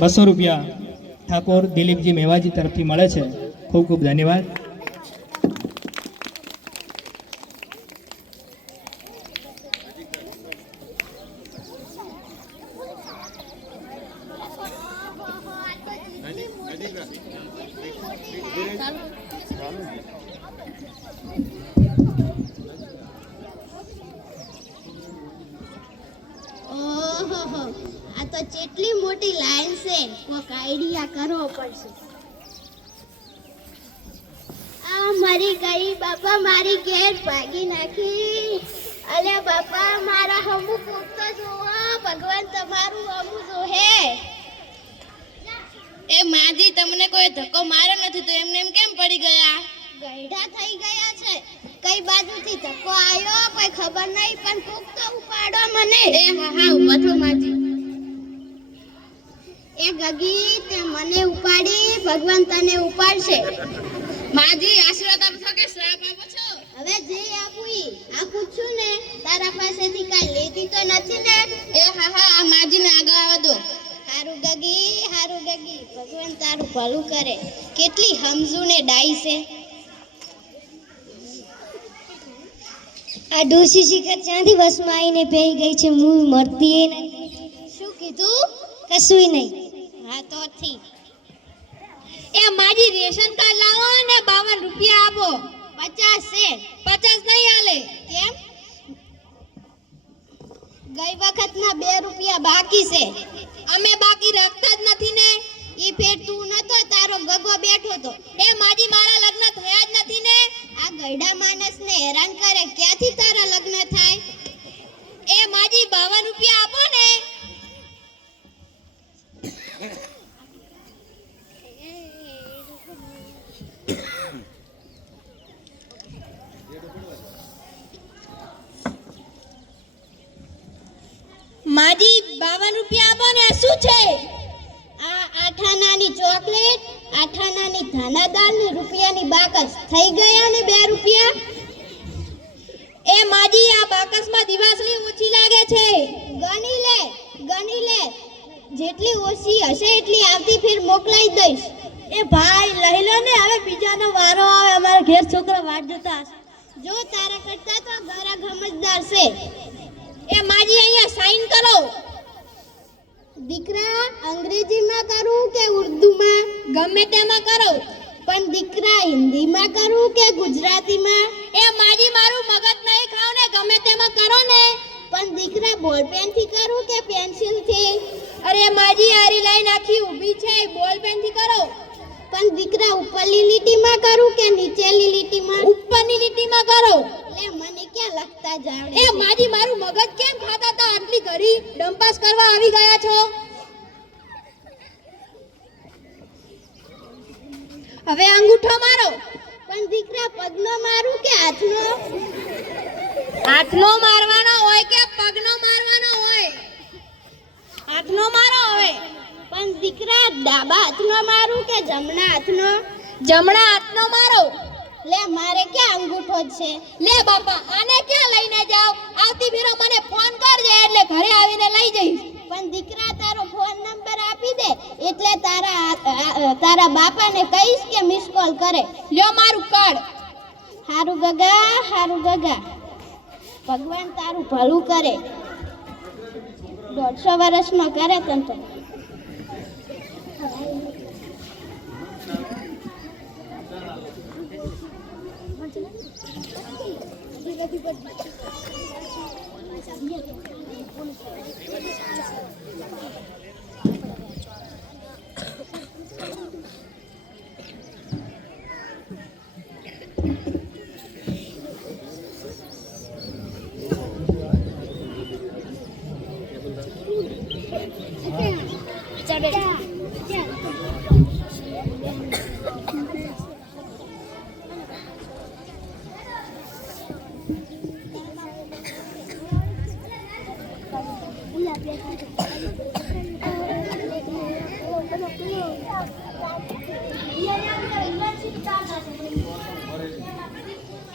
200 રૂપિયા ઠાકોર દિલીપજી મેવાજી તરફથી મળે છે. ખૂબ ખૂબ ધન્યવાદ. આ તો કેટલી મોટી લાઈન છે, કોક આઈડિયા કરવો પડશે. આ મરી ગઈ બાપા, મારી ઘેર ભાગી નાખી. અલ્યા બાપા, મારા હમુ પૂછતો જોવો, ભગવાન તમારું હમુ જોહે. એ માજી, તમને કોઈ ધક્કો માર્યો નથી તો એમને એમ કેમ પડી ગયા? ગઈઢા થઈ ગયા છે. કઈ બાજુથી ધક્કો આવ્યો કોઈ ખબર નહીં, પણ કોક તો ઉપાડો મને. એ હા, ઉભા થો માજી. એ ગગી, તે મને ઉપાડી, ભગવાન તને ઉપાડશે. માજી, આશીર્વાદ આપો કે શ્રાપ આપો છો? હવે જે આપું છું ને, તારા પાસેથી કાઈ લેતી તો નથી ને? એ હા હા, આ માજીને આગળ આવવા દો. હારું ગગી, ભગવાન તારું ભલું કરે. કેટલી સમજુ ને ડાઈ છે. આ ડોસી શિખર ચાંદી વસમાં આવીને બેહી ગઈ છે. હું મરતી એ નથી. શું કીધું? કશુંય નહીં. હા તો ઠીક. એ માજી, રેશન કાર્ડ લાવો ને 52 રૂપિયા આપો. 50 છે. 50 નહીં આલે. કેમ? ગઈ વખતના 2 રૂપિયા બાકી છે. અમે બાકી રાખતા જ નથી ને. ઈ ફેર તું નતો, તારો ગગો બેઠો તો. એ માજી, મારા લગ્ન થયા જ નથી ને. આ ગઈડા માણસને હેરાન કરે, ક્યાંથી તારા લગ્ન થાય? એ માજી, 52 રૂપિયા આપો ને. માજી, 52 રૂપિયા આપો ને. શું છે? આ આઠાનાની ચોકલેટ, આઠાનાની ધાનાદારની રૂપિયાની બાકસ થઈ ગયા ને 2 રૂપિયા. એ માજી, આ બાકસમાં દિવાસળી ઓછી લાગે છે. ગણી લે, જેટલી ઓછી હશે એટલી આવતી ફેર મોકલાઈ દઈશ. એ ભાઈ, લઈ લો ને, હવે બીજાનો વારો આવે. અમારા ઘેર છોકરા વાટ જોતા હશે. જો તારા કરતા તો ગરા સમજદાર છે. એ માજી, અહીંયા સાઈન કરો. દીકરા, અંગ્રેજીમાં કરું કે ઉર્દુમાં? ગમે તેમાં કરો. પણ દીકરા, હિન્દીમાં કરું કે ગુજરાતીમાં? એ માજી, મારું મગજ નહીં ખાવ ને, ગમે તેમાં કરો ને. પણ દીકરા, બોલપેનથી કરું કે પેન્સિલથી? અરે માજી, આરી લાઈન આખી ઊભી છે, બોલપેનથી કરો. પણ દીકરા, ઉપરની લીટીમાં કરું કે નીચેની લીટીમાં? ઉપરની લીટીમાં કરો. લે, મને ક્યાં લખતા જાવડે? એ માજી, મારું મગજ કેમ ખાતા હતા? આટલી ઘડી ડંપાસ કરવા આવી ગયા છો. હવે અંગૂઠો મારો. પણ દીકરા, પગનો મારું કે હાથનો? હાથનો મારવાનો હોય કે પગનો મારવાનો હોય? હાથનો મારો હવે. પણ દીકરા, ડાબા હાથનો મારું કે જમણા હાથનો? જમણા હાથનો મારો. લે, મારે ક્યાં અંગૂઠો છે? લે બાપા, આને ક્યાં લઈને જાવ? આવતી ફેરો મને ફોન કરજે, એટલે ઘરે આવીને લઈ જઈશ. પણ દીકરા, તારો ફોન નંબર આપી દે, એટલે તારા બાપાને કહીશ કે મિસ કોલ કરે. લ્યો મારું કાર્ડ. હારું ગગા, ભગવાન તારું ભલું કરે. 150 વર્ષનો કરે તને તો.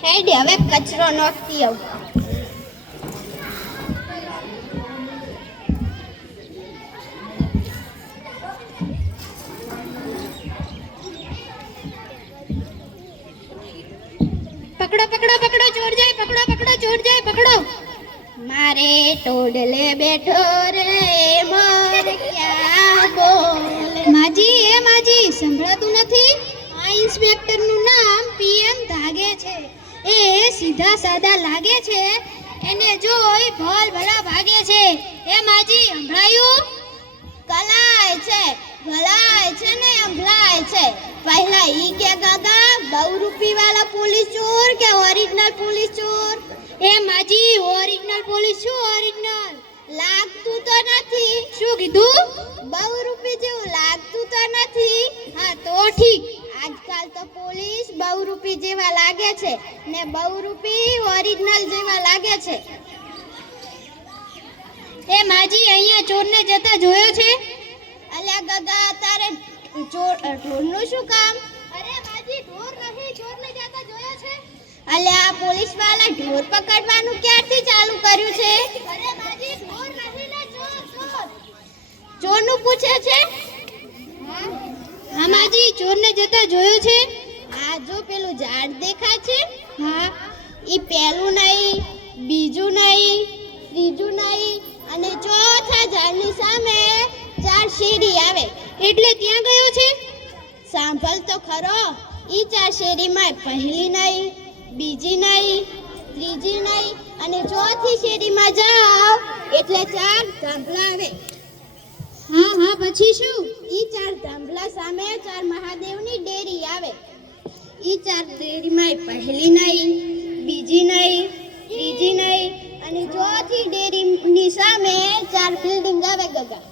હેડ હવે કચરો નાખતી આવું. પકડો પકડો ચોર જાય, પકડો પકડો ચોર જાય, પકડો. મારે ટોડલે બેઠો રે મોર ક્યાં બોલે. માજી એ માજી સંભળાતું નથી? આ ઇન્સ્પેક્ટરનું નામ પીએમ ધાગે છે. એ સીધા સાદા લાગે છે, એને જોઈ ભલ ભલા ભાગે છે. એ માજી સંભળાયું? કલાય છે ભલાય છે ને અંભલાય છે. પહેલા ઈ કે ગાગા બહુ રૂપી વાળા પોલીસ ચોર કે ઓરિજિનલ પોલીસ ચોર? એ માજી ઓરિજિનલ પોલીસ શું ઓરિજિનલ? લાગતું તો નથી. શું કીધું? બહુ રૂપી જેવું લાગતું તો નથી. હા તો ઠીક. આજકાલ તો પોલીસ બહુ રૂપી જેવા લાગે છે ને બહુ રૂપી ઓરિજિનલ જેવા લાગે છે. એ માજી અહીંયા ચોરને જતા જોયો છે? અલ્યા ગગા તારે ઢોરનું શું કામ? અરે માજી ઢોર નહીં, ચોરને જતા જોયો છે? અલ્યા પોલીસ વાળા ઢોર પકડવાનું ક્યારથી ચાલુ કર્યું છે? અરે માજી ઢોર નહીં ને ચોર ચોર. ચોરનું પૂછે છે? હા માજી ચોરને જતા જોયો છે? આ જો પેલું ઝાડ દેખાય છે, હા. ઈ પહેલું નહીં, બીજું નહીં, ત્રીજું નહીં અને ચોથા ઝાડની સામે 4 શેરી આવે. એટલે ત્યાં ગયો છે? સાંભળ તો ખરો, ઈ 4 શેરીમાં પહેલી નહીં, બીજી નહીં, ત્રીજી નહીં અને ચોથી શેરીમાં જાઓ એટલે 4 ધાંભલા આવે. હા હા પછી શું? ઈ 4 ધાંભલા સામે 4 મહાદેવની ડેરી આવે. ઈ 4 ડેરીમાં પહેલી નહીં, બીજી નહીં, ત્રીજી નહીં અને ચોથી ડેરીની સામે 4 બિલ્ડિંગ આવે ગગા.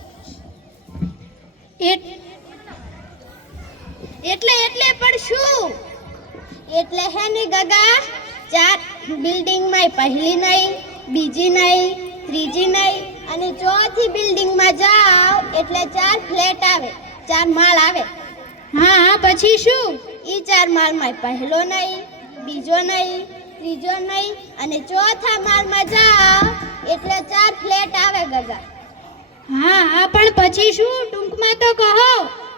એટલે પણ શું? એટલે હે ને ગગા 4 બિલ્ડિંગમાં પહેલી નહીં, બીજી નહીં, ત્રીજી નહીં અને ચોથી બિલ્ડિંગમાં જાઓ એટલે 4 ફ્લેટ આવે, 4 માળ આવે. હા હા પછી શું? ઈ 4 માળમાં પહેલો નહીં, બીજો નહીં, ત્રીજો નહીં અને ચોથા માળમાં જાઓ એટલે 4 ફ્લેટ આવે ગગા. હા હા પણ પછી શું? ટૂંકમાં તો કહો.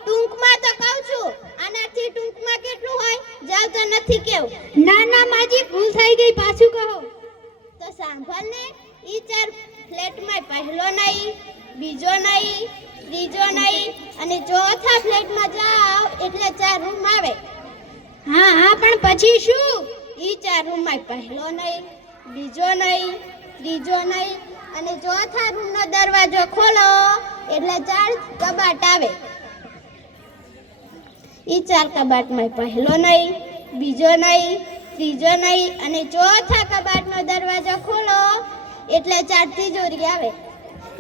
ટૂંકમાં તો કહું છું, આનાથી ટૂંકમાં કેટલું હોય જાવ તો નથી કેવું. ના ના માજી ભૂલ થઈ ગઈ, પાછું કહો. તો સાંભળ ને, ઈ 4 ફ્લેટમાં પહેલો નહીં, બીજો નહીં, ત્રીજો નહીં અને ચોથા ફ્લેટમાં જાઓ એટલે 4 રૂમ આવે. હા હા પણ પછી શું? ઈ 4 રૂમમાં પહેલો નહીં, બીજો નહીં, ત્રીજો નહીં અને ચોથા રૂમનો દરવાજો ખોલો એટલે 4 કબાટ આવે. ઈ 4 કબાટમાં પહેલો નહીં, બીજો નહીં, ત્રીજો નહીં અને ચોથા કબાટનો દરવાજો ખોલો એટલે 4 તિજોરી આવે.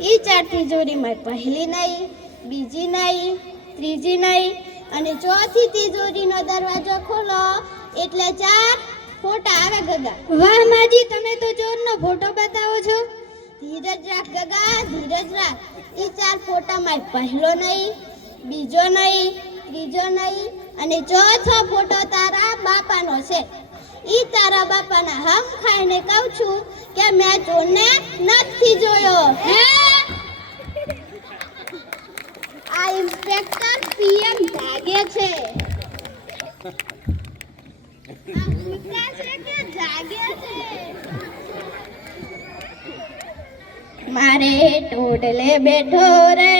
ઈ 4 તિજોરીમાં પહેલી નહીં, બીજી નહીં, ત્રીજી નહીં અને ચોથી તિજોરીનો દરવાજો ખોલો એટલે 4 ફોટા આવે ગગા. વાહ માજી તમે તો ચોરનો ફોટો બતાવો છો. ધીરજ રાખ ગગા, ધીરજ રાખ. ઈ 4 ફોટામાં પહેલો નહીં, બીજો નહીં, ત્રીજો નહીં અને ચોથો ફોટો તારા બાપાનો છે. ઈ તારા બાપાના હમ ખાઈને કહું છું કે મેં ચોરને નથી જોયો. આ ઇન્સ્પેક્ટર પીએમ જાગે છે. આ સૂતા છે કે જાગે છે? મારે ટોડલે બેઠો રે